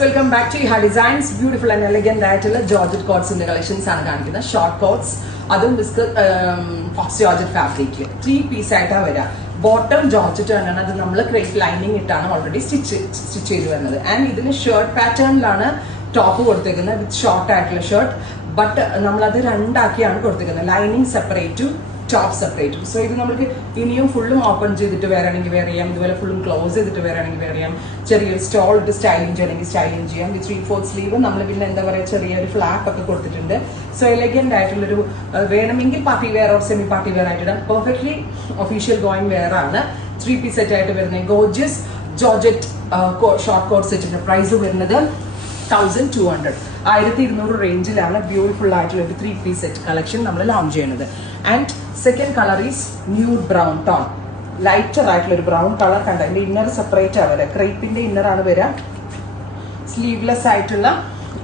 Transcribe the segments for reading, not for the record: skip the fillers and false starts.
Welcome back to Iha designs. Beautiful and elegant ആയിട്ടുള്ള georgette കോട്ട്സിന്റെ collections ആണ് കാണിക്കുന്നത്. ഷോർട്ട് കോട്ട്സ്, അതും ഫോക്സ് ജോർജറ്റ് ഫാബ്രിക്കിൽ 3 പീസ് ആയിട്ടാണ് വരിക. ബോട്ടം ജോർജറ്റ് ആണ്, അത് നമ്മൾ ക്രേപ്പ് ലൈനിങ് ഇട്ടാണ് ഓൾറെഡി സ്റ്റിച്ച് ചെയ്ത് വരുന്നത്. ആൻഡ് ഇതിന് ഷർട്ട് പാറ്റേണിലാണ് ടോപ്പ് കൊടുത്തേക്കുന്നത് വിത്ത് ഷോർട്ട് ആയിട്ടുള്ള ഷർട്ട്. ബട്ട് നമ്മളത് രണ്ടാക്കിയാണ് കൊടുത്തേക്കുന്നത്, ലൈനിങ് സെപ്പറേറ്റും ടോപ്പ് സെപ്പറേറ്റും. സോ ഇത് നമുക്ക് ഇനിയും ഫുള്ളും ഓപ്പൺ ചെയ്തിട്ട് വേണമെങ്കിൽ വെയർ ചെയ്യാം, ഇതുപോലെ ഫുള്ളും ക്ലോസ് ചെയ്തിട്ട് വേണമെങ്കിൽ വെയർ ചെയ്യാം. ചെറിയൊരു സ്റ്റോൾ ഇട്ട് സ്റ്റൈലിംഗ് ചെയ്യണമെങ്കിൽ സ്റ്റൈലിംഗ് ചെയ്യാം. വിത്ത് 3/4 സ്ലീവ് നമ്മൾ പിന്നെ എന്താ പറയുക, ചെറിയൊരു ഫ്ലാപ്പ് ഒക്കെ കൊടുത്തിട്ടുണ്ട്. സോ എലഗന്റ് ആയിട്ടുള്ളൊരു വേണമെങ്കിൽ party wear or semi party wear ആയിട്ട് പെർഫെക്റ്റ്ലി ഒഫീഷ്യൽ ഗോയിങ് വെയർ ആണ്. 3 പീസ് സെറ്റ് ആയിട്ട് വരുന്നത് ഗോർജിയസ് ജോർജറ്റ് ഷോർട്ട് കോട്ട് സെറ്റിന്റെ പ്രൈസ് വരുന്നത് 1200, 1200 റേഞ്ചിലാണ് ബ്യൂട്ടിഫുൾ ആയിട്ടുള്ള ഒരു 3 പീസ് സെറ്റ് കളക്ഷൻ നമ്മൾ ലോഞ്ച് ചെയ്യുന്നത്. And second colour is nude brown tone, lighter ആയിട്ടുള്ള ഒരു ബ്രൗൺ കളർ. കണ്ട ഇതിന്റെ ഇന്നർ സെപ്പറേറ്റ് ആ വരിക, ക്രേപ്പിന്റെ ഇന്നർ ആണ് വരിക. സ്ലീവ്ലെസ് ആയിട്ടുള്ള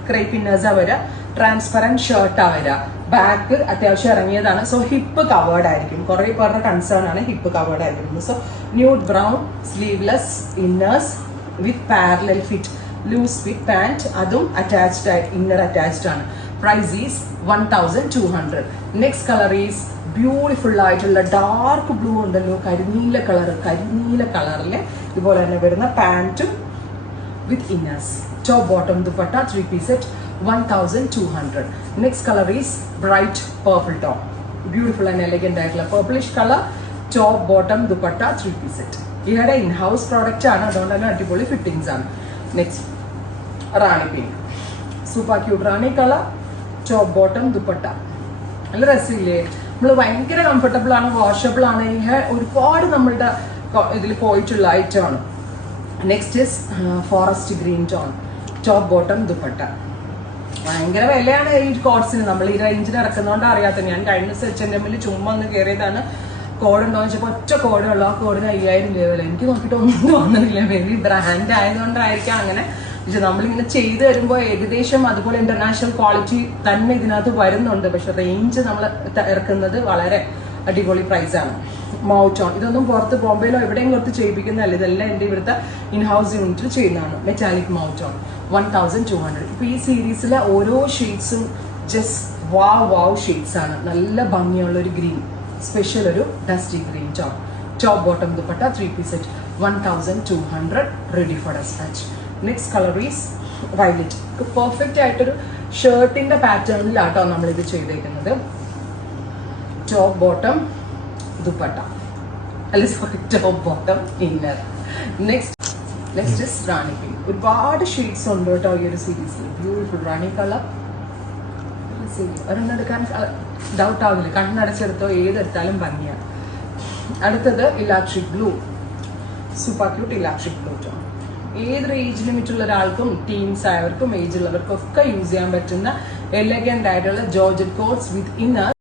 ക്രേപ്പ് ഇന്നേഴ്സാ വരിക. ട്രാൻസ്പെറന്റ് ഷർട്ടാ വരിക. ബാക്ക് അത്യാവശ്യം ഇറങ്ങിയതാണ്. സോ ഹിപ്പ് കവേർഡ് ആയിരിക്കും. കുറെ പേരുടെ കൺസേൺ ആണ് ഹിപ്പ് കവേർഡ് ആയിരിക്കും. So nude brown sleeveless inners with parallel fit loose fit pant, അതും അറ്റാച്ച്ഡ് ആയിട്ട് ഇന്നർ അറ്റാച്ച്ഡ് ആണ്. Price is 1200. Next colour is beautiful ആയിട്ടുള്ള ഡാർക്ക് ബ്ലൂ ഉണ്ടല്ലോ, കരിനീല കളറിലെ ഇതുപോലെ തന്നെ വരുന്ന പാന്റും with inners. Top bottom dupatta 3 piece set 1200. Next colour is bright purple tone, beautiful and elegant ആയിട്ടുള്ള purplish colour. Top bottom dupatta 3 piece set. ഇവരുടെ ഇൻ ഹൗസ് പ്രോഡക്റ്റ് ആണ്, അതുകൊണ്ട് തന്നെ അടിപൊളി ഫിറ്റിംഗ്സ് ആണ്. നെക്സ്റ്റ് റാണി പിങ്ക്, സൂപ്പർ ക്യൂട്ട് റാണി കളർ. ടോപ്പ് ബോട്ടം ദുപ്പട്ട നല്ല രസമില്ലേ? നമ്മൾ ഭയങ്കര കംഫർട്ടബിൾ ആണ്, വാഷബിൾ ആണ്. ഒരുപാട് നമ്മളുടെ ഇതിൽ പോയിട്ടുള്ള ഐറ്റം ആണ്. Next is forest green tone, top bottom dupatta. ഭയങ്കര വിലയാണ് ഈ കോട്ട്സിന്, നമ്മൾ ഈ റേഞ്ചിന് ഇറക്കുന്നതുകൊണ്ട് അറിയാത്ത. ഞാൻ കഴിഞ്ഞ H&M ചുമ്മാ ഒന്ന് കയറിയതാണ്. കോഡ് ഉണ്ടോ എന്ന് വെച്ചപ്പോൾ ഒറ്റ കോഡേ ഉള്ളൂ. ആ കോഡിന് 5000 രൂപ വില. എനിക്ക് നോക്കിയിട്ട് ഒന്നും തോന്നുന്നില്ല. വെരി ബ്രാൻഡ് ആയതുകൊണ്ടായിരിക്കാം അങ്ങനെ. പക്ഷെ നമ്മളിങ്ങനെ ചെയ്തു വരുമ്പോൾ ഏകദേശം അതുപോലെ ഇന്റർനാഷണൽ ക്വാളിറ്റി തന്നെ ഇതിനകത്ത് വരുന്നുണ്ട്. പക്ഷെ റേഞ്ച് നമ്മൾ ഇറക്കുന്നത് വളരെ അടിപൊളി പ്രൈസാണ്. മൗട്ടോൺ, ഇതൊന്നും പുറത്ത് ബോംബെയിലോ എവിടെയും പുറത്ത് ചെയ്യിപ്പിക്കുന്നതല്ല, ഇതെല്ലാം എൻ്റെ ഇവിടുത്തെ ഇൻഹൗസ് യൂണിറ്റിൽ ചെയ്യുന്നതാണ്. Metallic mouton 1200. ഇപ്പൊ ഈ സീരീസിലെ ഓരോ ഷെയ്ഡ്സും ജസ്റ്റ് വാവ് ഷെയ്ഡ്സ് ആണ്. നല്ല ഭംഗിയുള്ള ഒരു ഗ്രീൻ, സ്പെഷ്യൽ ഒരു dusty green tone. Top bottom dupatta 3 piece set 1200, ready for dispatch. Next colour is violet. Perfect ആയിട്ടൊരു ഷർട്ടിന്റെ പാറ്റേണിലാട്ടോ നമ്മളിത് ചെയ്തേക്കുന്നത്. ടോപ്പ് ബോട്ടം ദുപ്പട്ട, അല്ല sorry, top bottom inner. Next is rani pink. ഒരുപാട് ഷെയ്ഡ്സ് ഉണ്ട് കേട്ടോ ഈ ഒരു സീരീസിൽ. Beautiful rani colour. ഒരെണ്ണെടുക്കാൻ ഡൗട്ട് ആവില്ല, കണ്ണടച്ചെടുത്തോ ഏതെടുത്താലും ഭംഗിയാണ്. അടുത്തത് elastic blue, super cute elastic blue tone. ഏതൊരു ഏജ് ലിമിറ്റ് ഉള്ള ഒരാൾക്കും, ടീൻസ് ആയവർക്കും ഏജ് ഉള്ളവർക്കും ഒക്കെ യൂസ് ചെയ്യാൻ പറ്റുന്ന എലഗന്റ് ആയിട്ടുള്ള ജോർജറ്റ് കോട്ട്സ് വിത്ത് ഇന്നർ.